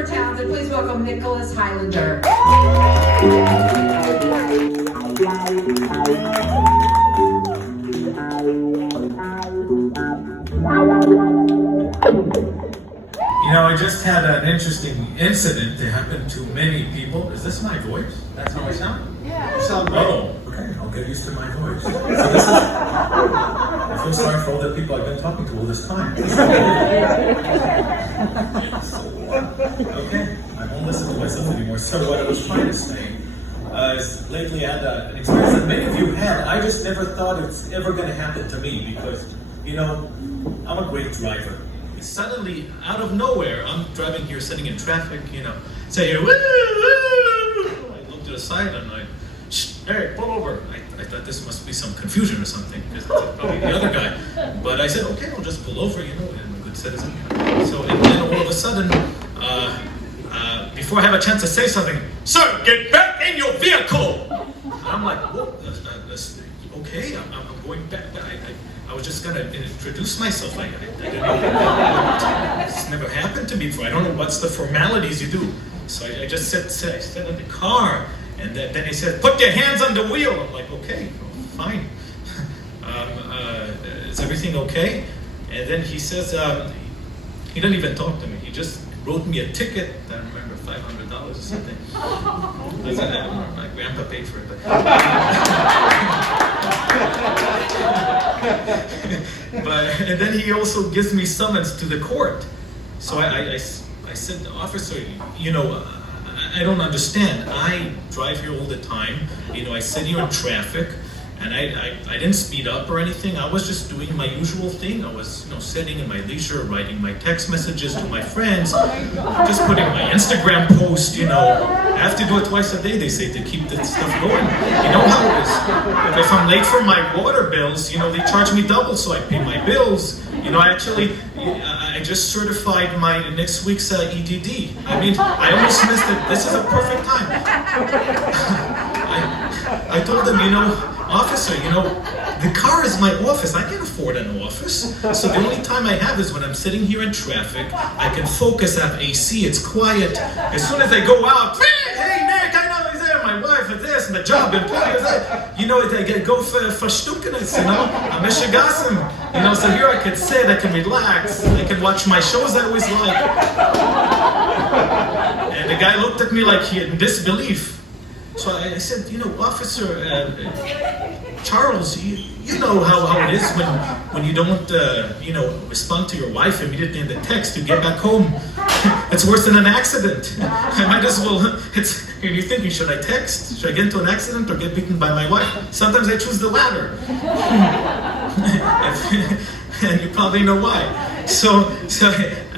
super talented. Please welcome Nicholas Hylander. You know, I just had an interesting incident that happened to many people. Is this my voice? That's how I sound? Yeah. You sound great. Oh, okay. I'll get used to my voice. So this is, I feel sorry for all the people I've been talking to all this time. Okay, I won't listen to myself anymore. So what I was trying to say is lately I had an experience that many of you had. I just never thought it's ever going to happen to me because, you know, I'm a great driver. Suddenly, out of nowhere, I'm driving here, sitting in traffic, you know, say, woo, woo. I look to the side and hey, pull over. I thought this must be some confusion or something, because it's probably the other guy. But I said, okay, I'll just pull over, you know, I'm a good citizen. So, and then all of a sudden, before I have a chance to say something, sir, get back in your vehicle! And I'm like, whoa, okay, I'm going back. I was just gonna introduce myself. I didn't know. It's never happened to me before. I don't know what's the formalities you do. So I just said in the car, and then he said, put your hands on the wheel. I'm like, okay, fine. Is everything okay? And then he says, he didn't even talk to me. He just wrote me a ticket. I don't remember, $500 or something. I said, I don't know, my grandpa paid for it. But and then he also gives me summons to the court. So I said, officer, you know, I don't understand. I drive here all the time. You know, I sit here in traffic, and I didn't speed up or anything. I was just doing my usual thing. I was, you know, sitting in my leisure, writing my text messages to my friends, just putting my Instagram post, you know. I have to do it twice a day, they say, to keep this stuff going. You know how it is. If I'm late for my water bills, you know, they charge me double, so I pay my bills. You know, I just certified my next week's EDD. I mean, I almost missed it. This is a perfect time. I told them, you know, officer, you know, the car is my office. I can't afford an office. So the only time I have is when I'm sitting here in traffic. I can focus, I have AC, it's quiet. As soon as I go out, hey Nick, I know he's there, my wife is this, and the job employee is that. You know, I go for Shtikelechs, you know, I'm a Shagasim. You know, so here I can sit, I can relax, I can watch my shows I always like. And the guy looked at me like he had disbelief. So I said, you know, Officer Charles, you know how it is when you don't, you know, respond to your wife immediately in the text to get back home. It's worse than an accident. I might as well, you're thinking, should I text? Should I get into an accident or get beaten by my wife? Sometimes I choose the latter. And you probably know why. So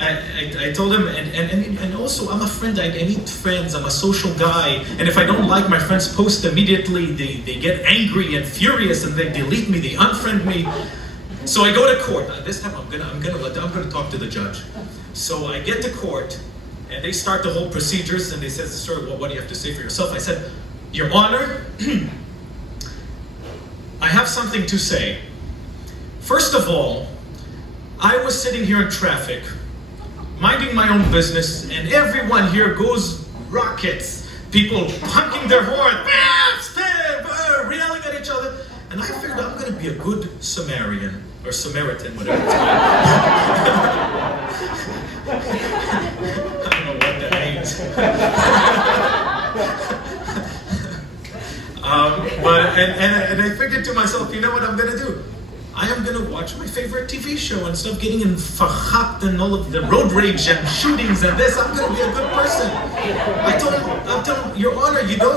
I told him, and also I'm a friend, I need friends, I'm a social guy, and if I don't like my friend's post immediately, they get angry and furious and they delete me, they unfriend me. So I go to court. This time I'm gonna talk to the judge. So I get to court, and they start the whole procedures, and they said, sir, what do you have to say for yourself? I said, Your Honor, I have something to say. First of all, I was sitting here in traffic, minding my own business, and everyone here goes rockets. People honking their horn, yelling at each other. And I figured I'm going to be a good Samaritan, or Samaritan, whatever it's called. I don't know what that means. And I figured to myself, you know what I'm going to do? I am going to watch my favorite TV show and stop getting in fahat and all of the road rage and shootings and this. I'm going to be a good person. I told him, Your Honor, you know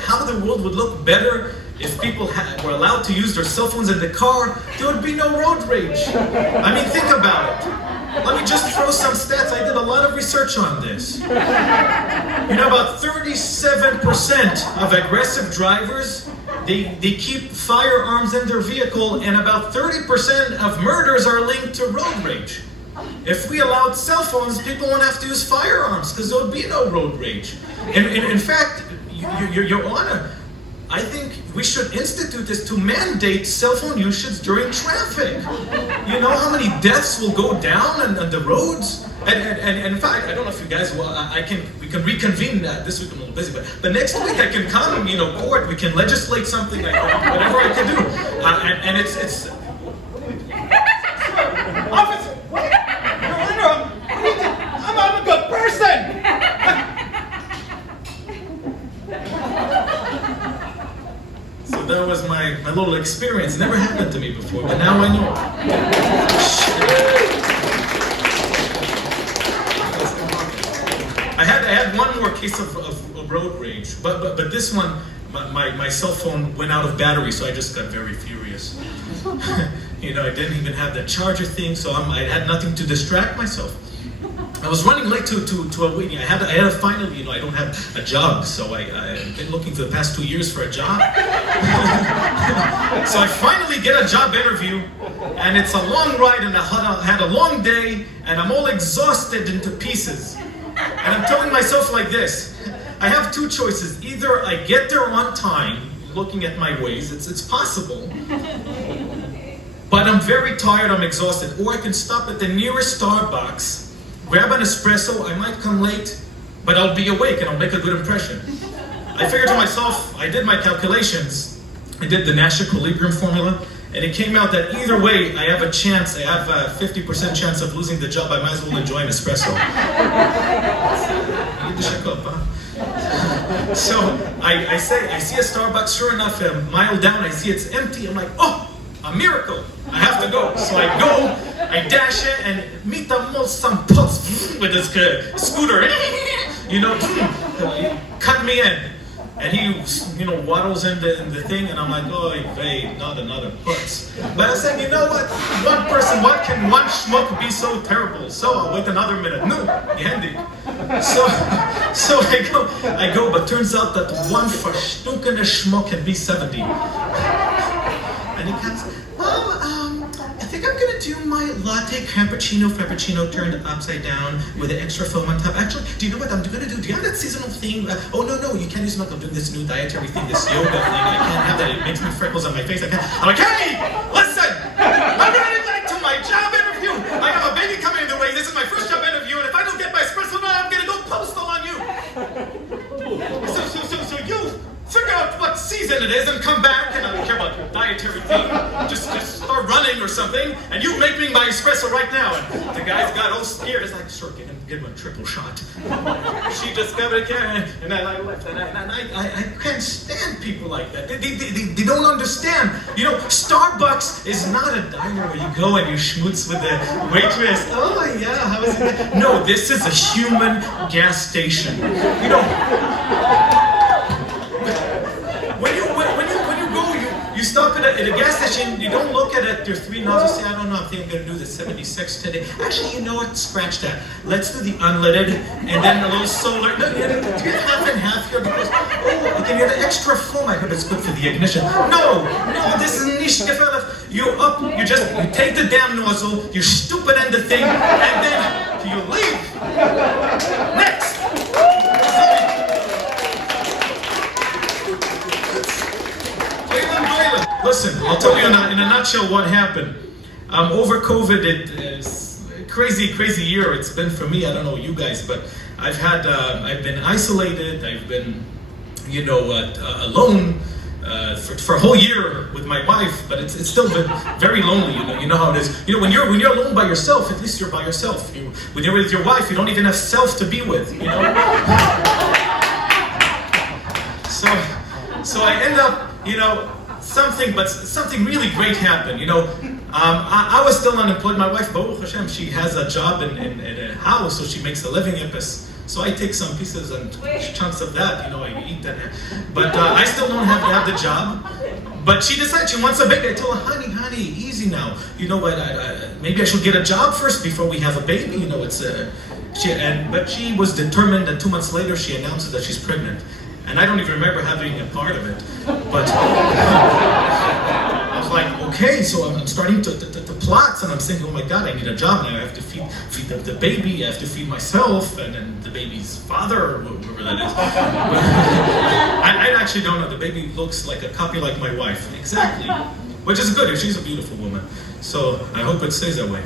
how the world would look better if people were allowed to use their cell phones in the car? There would be no road rage. I mean, think about it. Let me just throw some stats. I did a lot of research on this. You know, about 37% of aggressive drivers, they keep firearms in their vehicle, and about 30% of murders are linked to road rage. If we allowed cell phones, people won't have to use firearms because there would be no road rage. In fact, Your Honor, I think we should institute this to mandate cell phone usage during traffic. You know how many deaths will go down on the roads? And in fact, I don't know if you guys, we can reconvene that. This week I'm a little busy, but next week I can come, court, we can legislate something, whatever I can do. And it's Officer, wait! Your Honor, I'm a good person! So that was my little experience. It never happened to me before, but now I know. I had one more case of road rage, but this one, my cell phone went out of battery, so I just got very furious. I didn't even have that charger thing, so I had nothing to distract myself. I was running late to a meeting. I had to finally, I don't have a job, so I've been looking for the past 2 years for a job. So I finally get a job interview, and it's a long ride, and I had a long day, and I'm all exhausted into pieces. And I'm telling myself like this, I have two choices. Either I get there on time, looking at my ways, it's possible, but I'm very tired, I'm exhausted. Or I can stop at the nearest Starbucks, grab an espresso, I might come late, but I'll be awake and I'll make a good impression. I figured to myself, I did my calculations, I did the Nash equilibrium formula, and it came out that either way, I have a 50% chance of losing the job. I might as well enjoy an espresso. I need to check up, huh? So I see a Starbucks, sure enough, a mile down, I see it's empty. I'm like, oh, a miracle. I have to go. So I go, I dash it, and meet the most some putz with his scooter. Cut me in. And he, waddles in the thing, and I'm like, oh, hey, not another putz. But I said, you know what? What can one schmuck be so terrible? So I'll wait another minute. No, handy. So I go, but turns out that one verstunkene schmuck can be 70. And he comes, well, I think I'm gonna do my latte frappuccino turned upside down with an extra foam on top. Actually, do you know what I'm gonna do? Do you have that seasonal thing? Oh no, you can't use milk. I'm doing this new dietary thing, this yoga thing. I can't have that. It makes me freckles on my face. I can't. I'm like, hey, listen! I'm running late to my job interview. I have a baby coming in the way. This is my first job interview, and if I don't get my espresso now, I'm gonna go postal on you. So you figure out what season it is and come back, and I don't care about your dietary thing. Just start running or something, and you make me my espresso right now. And the guys got all scared. It's like, sure, give him a triple shot. She just got it again, and I left. And I can't stand people like that. They don't understand. Starbucks is not a diner where you go and you schmutz with the waitress. Oh yeah, how is it? No, this is a human gas station. When you go, you stop at a gas station, you don't look at it, there's 3 nozzles, say, I don't know, I think I'm going to do the 76 today. Actually, you know what, scratch that. Let's do the unleaded, and then a little solar. No, do you have half and half here? Because, you get an extra foam, I hope it's good for the ignition. No, this is nicht gefällig. You take the damn nozzle, you stupid end the thing, and then you leave. Next. Listen, I'll tell you in a nutshell what happened. Over COVID, it's a crazy year it's been for me. I don't know you guys, but I've been isolated. I've been, alone for a whole year with my wife. But it's still been very lonely. You know how it is. When you're alone by yourself, at least you're by yourself. When you're with your wife, you don't even have self to be with. So I end up, something really great happened. I was still unemployed. My wife, Baruch Hashem, she has a job in a house, so she makes a living. So I take some pieces and chunks of that, I eat that. But I still don't have the job. But she decides she wants a baby. I told her, honey, easy now. You know what? Maybe I should get a job first before we have a baby. But she was determined, and 2 months later she announces that she's pregnant. And I don't even remember having a part of it. But I was like, okay, so I'm starting to plots, and I'm thinking, oh my God, I need a job now. I have to feed the baby, I have to feed myself, and then the baby's father, or whoever that is. I actually don't know. The baby looks like a copy like my wife. Exactly. Which is good. She's a beautiful woman. So I hope it stays that way.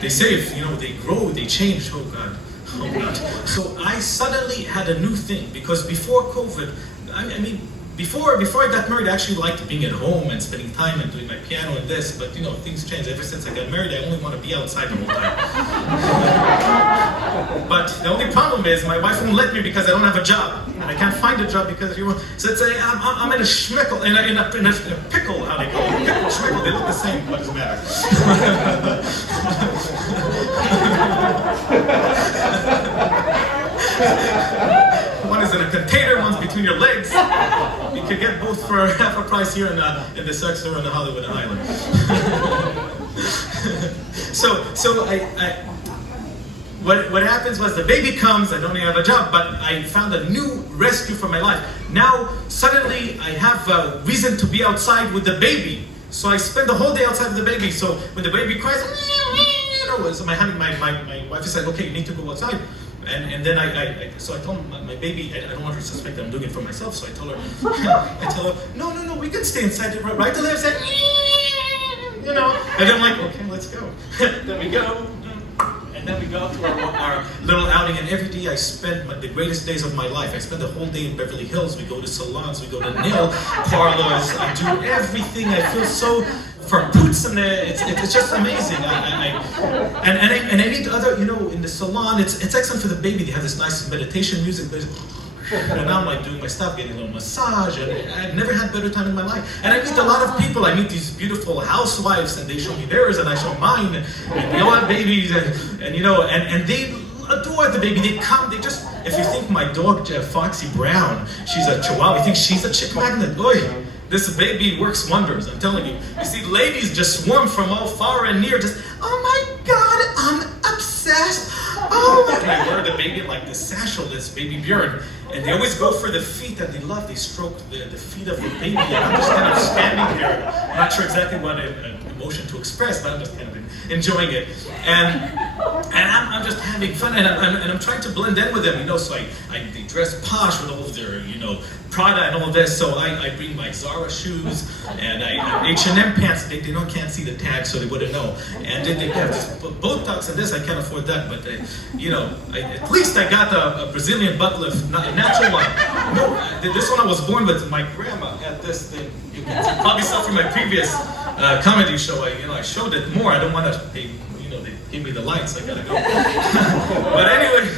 They say if, they grow, they change. Oh God. Oh God. So I suddenly had a new thing, because before COVID, before I got married, I actually liked being at home and spending time and doing my piano and this, but things changed. Ever since I got married, I only want to be outside the whole time. But the only problem is my wife won't let me because I don't have a job. And I can't find a job because so it's I'm in a Shmekl, in a pickle, how they call it. Pickle, Shmekl, they look the same, what does it matter? One is in a container, one's between your legs. You can get both for half a price here in the Sex Store in the Hollywood Island. What happens was the baby comes, I don't even have a job, but I found a new rescue for my life. Now, suddenly, I have a reason to be outside with the baby. So I spend the whole day outside with the baby. So when the baby cries, so my wife is like, okay, you need to go outside. And then so I told my baby, I don't want her to suspect that I'm doing it for myself, so I tell her, no, we can stay inside, right to left, and then I'm like, okay, let's go. Then we go, and then we go to our little outing, and every day I spend the greatest days of my life. I spend the whole day in Beverly Hills. We go to salons, we go to nail parlors, I do everything. I feel so for boots, and it's just amazing. And I need other, in the salon, it's excellent for the baby. They have this nice meditation music. And now I'm like doing my stuff, getting a little massage, and I've never had better time in my life. And I meet a lot of people. I meet these beautiful housewives, and they show me theirs, and I show mine, and they all have babies, and they adore the baby. They come, if you think my dog, Foxy Brown, she's a Chihuahua, you think she's a chick magnet? Oy. This baby works wonders, I'm telling you. You see, ladies just swarm from all far and near, just, oh my God, I'm obsessed. Oh my God. And I wear the baby like the satchel, this baby Björn. And they always go for the feet, and they stroke the feet of the baby. And I'm just kind of standing here. I'm not sure exactly what emotion to express, but I'm just kind of enjoying it. And I'm just having fun, and I'm trying to blend in with them, so they dress posh with all of their, Prada and all of this, so I bring my Zara shoes, and H&M pants, they can't see the tag, so they wouldn't know. And they have this Botox and this, I can't afford that, but at least I got a Brazilian butt lift, not a natural one. No, this one I was born with. My grandma had this thing. You can probably saw from my previous comedy show, I showed it more. I don't want to, they gave me the lights, I gotta go. But anyway,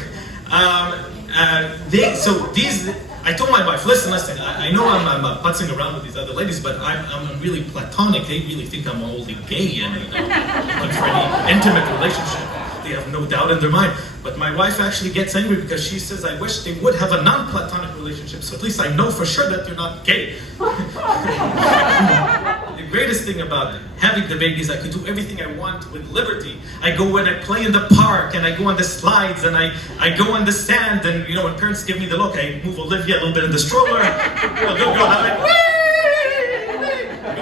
I told my wife, listen, I know I'm putzing around with these other ladies, but I'm really platonic. They really think I'm only gay and looking for any intimate relationship. They have no doubt in their mind. But my wife actually gets angry because she says, I wish they would have a non-platonic relationship, so at least I know for sure that they're not gay. The greatest thing about having the baby is I can do everything I want with liberty. I go and I play in the park, and I go on the slides, and I go on the sand, and when parents give me the look, I move Olivia a little bit in the stroller. Good girl, I'm like, whee!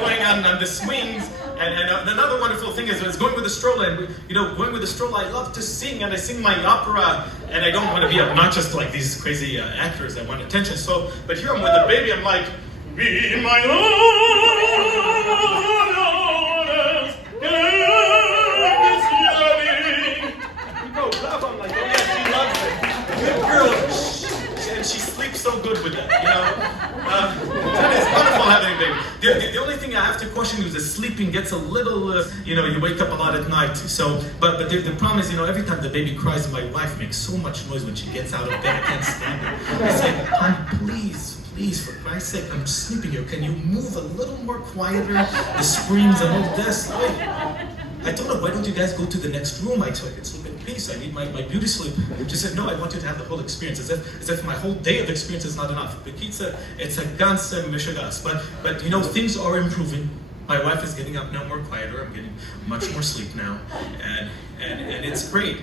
Going on the swings. And another wonderful thing is going with the stroller, and going with the stroller, I love to sing, and I sing my opera, and I don't want to be obnoxious like these crazy actors that want attention. But here I'm with the baby, I'm like, be my honest, people love, I'm like, oh yeah, she loves it. Good girl, and she sleeps so good with that, It's wonderful having a baby. The only thing I have to caution you is the sleeping gets a little, you wake up a lot at night. So, but the problem is, every time the baby cries, my wife makes so much noise when she gets out of bed. I can't stand it. I say, honey, please, for Christ's sake, I'm sleeping here. Can you move a little more quieter? The screams and all this. I told her, why don't you guys go to the next room? I told her, it's sleep in peace. I need my beauty sleep. She said, no, I want you to have the whole experience. As if my whole day of experience is not enough. It's a ganz mishigas. But things are improving. My wife is getting up now more quieter. I'm getting much more sleep now. And it's great.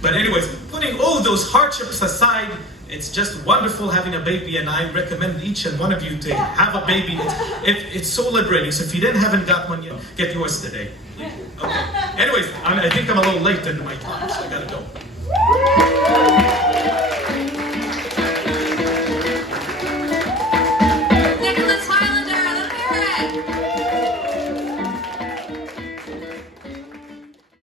But anyways, putting all those hardships aside, it's just wonderful having a baby, and I recommend each and one of you to have a baby. It's so liberating. So if you haven't got one yet, get yours today. Okay. Anyways, I think I'm a little late into my talk, so I gotta go.